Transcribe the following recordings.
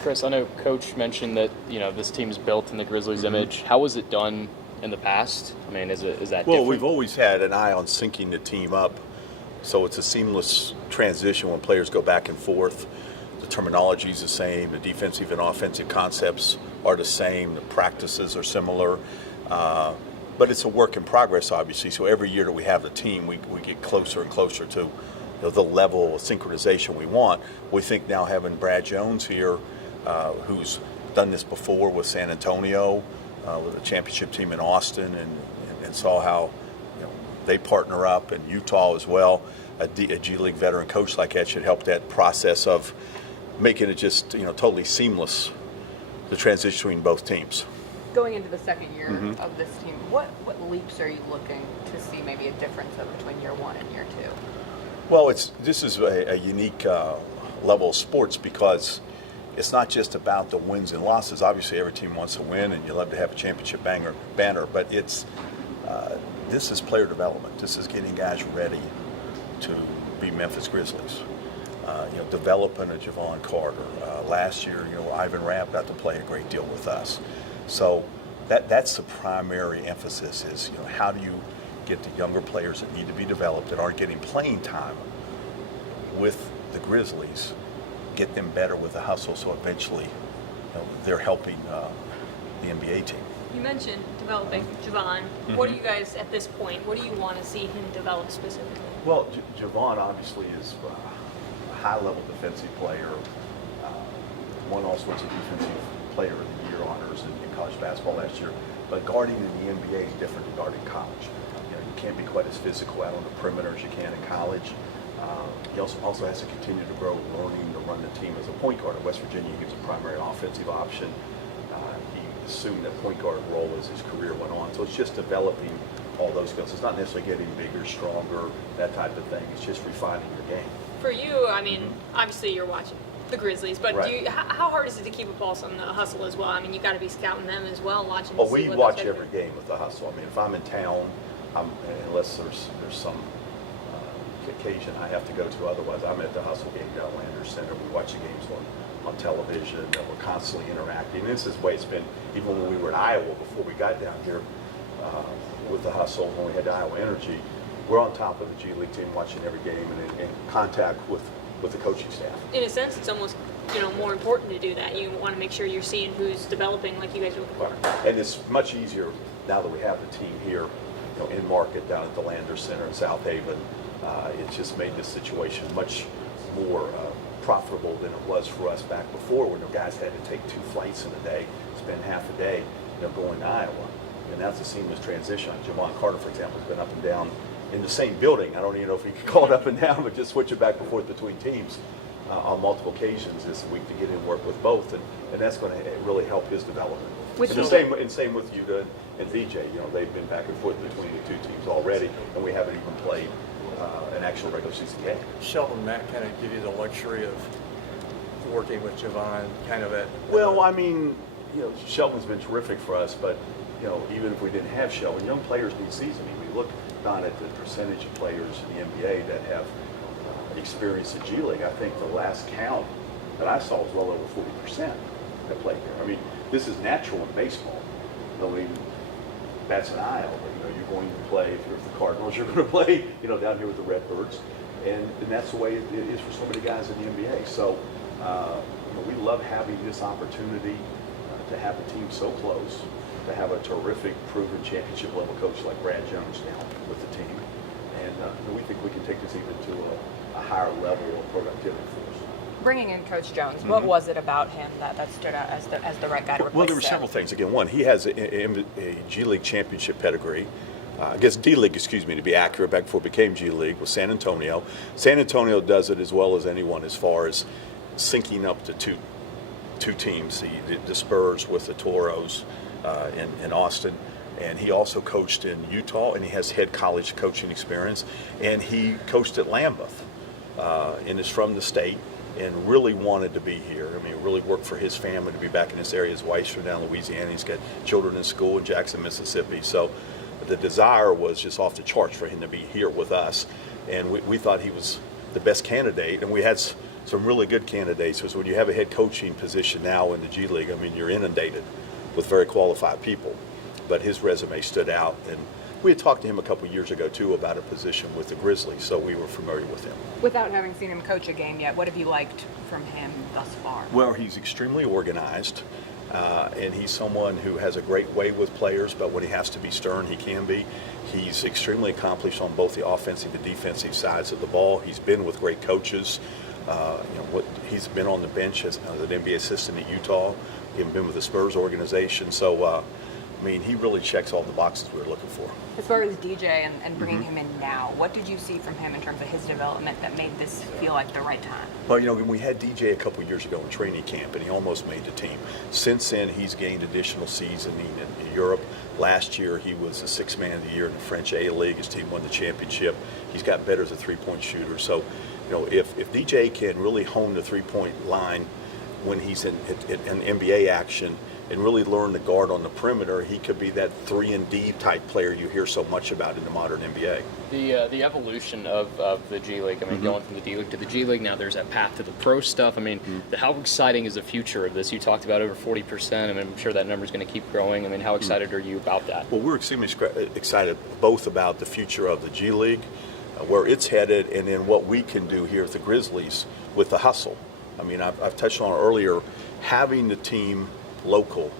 Chris, I know Coach mentioned that this team's built in the Grizzlies' image. How was it done in the past? I mean, is that Well, different? we've always had an eye on syncing the team up, so it's a seamless transition when players go back and forth. The terminology is the same, the defensive and offensive concepts are the same, the practices are similar, but it's a work in progress, obviously. So every year that we have the team, we get closer and closer to the level of synchronization we want. We think now having Brad Jones here, who's done this before with San Antonio, with a championship team in Austin, and saw how they partner up, and Utah as well. A G League veteran coach like that should help that process of making it just totally seamless, the transition between both teams. Going into the second year of this team, what leaps are you looking to see maybe a difference of between year one and year two? Well, this is a unique level of sports because it's not just about the wins and losses. Obviously, every team wants to win, and you love to have a championship banner. But this is player development. This is getting guys ready to be Memphis Grizzlies. Developing a Jevon Carter. Last year, Ivan Rabb got to play a great deal with us. So that's the primary emphasis is, how do you get the younger players that need to be developed that aren't getting playing time with the Grizzlies, get them better with the hustle so eventually they're helping the NBA team. You mentioned developing Jevon. What do you guys, at this point, what do you want to see him develop specifically? Well, Jevon obviously is a high-level defensive player, won all sorts of defensive player of the year honors in college basketball last year, but guarding in the NBA is different than guarding college. You can't be quite as physical out on the perimeter as you can in college. He also has to continue to grow, learning to run the team as a point guard. At West Virginia, he was a primary offensive option. He assumed that point guard role as his career went on. So it's just developing all those skills. It's not necessarily getting bigger, stronger, that type of thing. It's just refining your game. For you, I mean, obviously you're watching the Grizzlies, but Right. how hard is it to keep a pulse on the hustle as well? I mean, you got to be scouting them as well, watching. Well, to see we what watch those guys every are. game with the hustle. I mean, if I'm in town, unless there's some occasion I have to go to, otherwise I'm at the hustle game down at Landers Center. We watch the games on television, and we're constantly interacting. This is the way it's been even when we were in Iowa before we got down here with the hustle, when we had the Iowa Energy. We're on top of the G League team, watching every game and in contact with the coaching staff. In a sense, it's almost more important to do that. You want to make sure you're seeing who's developing, like you guys are looking for. And it's much easier now that we have the team here, in market down at the Landers Center in South Haven. It's just made this situation much more profitable than it was for us back before, when the guys had to take 2 flights in a day, spend half a day, going to Iowa. And that's a seamless transition. Jevon Carter, for example, has been up and down in the same building. I don't even know if he could call it up and down, but just switching back and forth between teams on multiple occasions this week to get in and work with both, and that's going to really help his development. And the same with Yuta and VJ. They've been back and forth between the two teams already, and we haven't even played an actual regular season game. Sheldon and Matt kind of give you the luxury of working with Jevon kind of at... Well, I mean, Sheldon's been terrific for us, but, even if we didn't have Sheldon, young players need seasoning. We look not at the percentage of players in the NBA that have experience at G League. I think the last count that I saw was well over 40% that played here. I mean, this is natural in baseball. Nobody bats an eye over. You're going to play, if you're with the Cardinals, you're going to play, down here with the Redbirds. And that's the way it is for so many guys in the NBA. So, we love having this opportunity to have the team so close, to have a terrific, proven championship level coach like Brad Jones now with the team. And we think we can take this even to a higher level of productivity for us. Bringing in Coach Jones, what was it about him that stood out as the right guy to replace Well, there were several things. Again, one, he has a G League championship pedigree. I guess D League, to be accurate, back before it became G League, with San Antonio. San Antonio does it as well as anyone as far as syncing up the two teams, the Spurs with the Toros in Austin. And he also coached in Utah, and he has head college coaching experience. And he coached at Lambeth and is from the state and really wanted to be here. I mean, really worked for his family to be back in this area. His wife's from down in Louisiana. He's got children in school in Jackson, Mississippi. So the desire was just off the charts for him to be here with us. And we thought he was the best candidate. And we had some really good candidates, because when you have a head coaching position now in the G League, I mean, you're inundated with very qualified people. But his resume stood out, and we had talked to him a couple years ago too about a position with the Grizzlies, so we were familiar with him. Without having seen him coach a game yet, what have you liked from him thus far? Well, he's extremely organized, and he's someone who has a great way with players, but when he has to be stern, he can be. He's extremely accomplished on both the offensive and defensive sides of the ball. He's been with great coaches. He's been on the bench as an NBA assistant at Utah. He's been with the Spurs organization. So, I mean, he really checks all the boxes we were looking for. As far as DJ and bringing him in now, what did you see from him in terms of his development that made this feel like the right time? Well, when we had DJ a couple years ago in training camp, and he almost made the team. Since then, he's gained additional seasoning in Europe. Last year, he was the sixth man of the year in the French A League. His team won the championship. He's gotten better as a three-point shooter. So, if DJ can really hone the three-point line when he's in NBA action and really learn to guard on the perimeter, he could be that 3-and-D type player you hear so much about in the modern NBA. The evolution of the G League, I mean, going from the D League to the G League, now there's that path to the pro stuff. I mean, how exciting is the future of this? You talked about over 40%. I mean, I'm sure that number's going to keep growing. I mean, how excited are you about that? Well, we're extremely excited both about the future of the G League, where it's headed, and then what we can do here at the Grizzlies with the hustle. I mean, I've touched on earlier, having the team local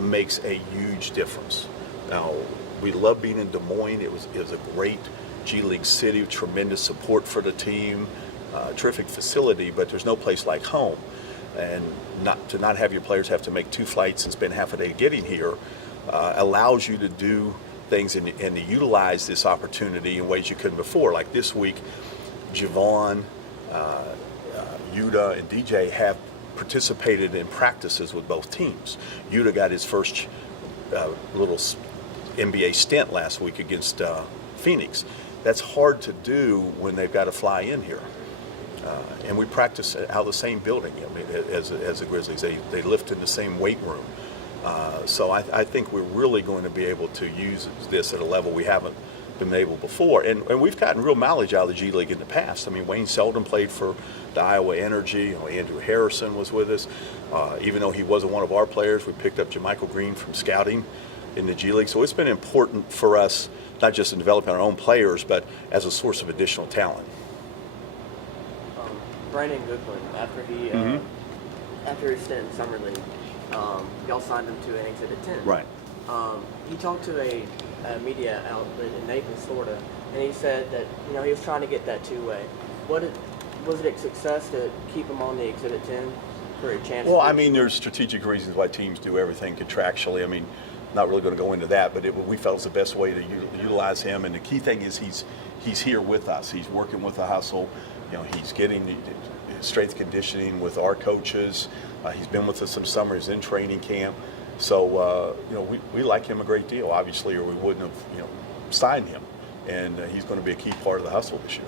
makes a huge difference. Now, we love being in Des Moines. It was a great G League city, tremendous support for the team, terrific facility, but there's no place like home. And not have your players have to make 2 flights and spend half a day getting here allows you to do things and to utilize this opportunity in ways you couldn't before. Like this week, Jevon, Yuta, and DJ have participated in practices with both teams. Yuta got his first little NBA stint last week against Phoenix. That's hard to do when they've got to fly in here. And we practice out of the same building. I mean, as the Grizzlies, they lift in the same weight room. So I think we're really going to be able to use this at a level we haven't been able before. And we've gotten real mileage out of the G League in the past. I mean, Wayne Selden played for the Iowa Energy. Andrew Harrison was with us. Even though he wasn't one of our players, we picked up JaMychal Green from scouting in the G League. So it's been important for us, not just in developing our own players, but as a source of additional talent. Brandon Goodwin, after his stint in Summer League, y'all signed him to an Exhibit 10. Right. He talked to a media outlet in Naples, Florida, and he said that he was trying to get that two-way. Was it a success to keep him on the Exhibit 10 for a chance? Well, I mean, there's strategic reasons why teams do everything contractually. I mean, not really going to go into that, but we felt it was the best way to utilize him. And the key thing is he's here with us. He's working with the hustle. He's getting the strength conditioning with our coaches. He's been with us in summer. He's in training camp. So, we like him a great deal, obviously, or we wouldn't have, signed him. And he's going to be a key part of the hustle this year.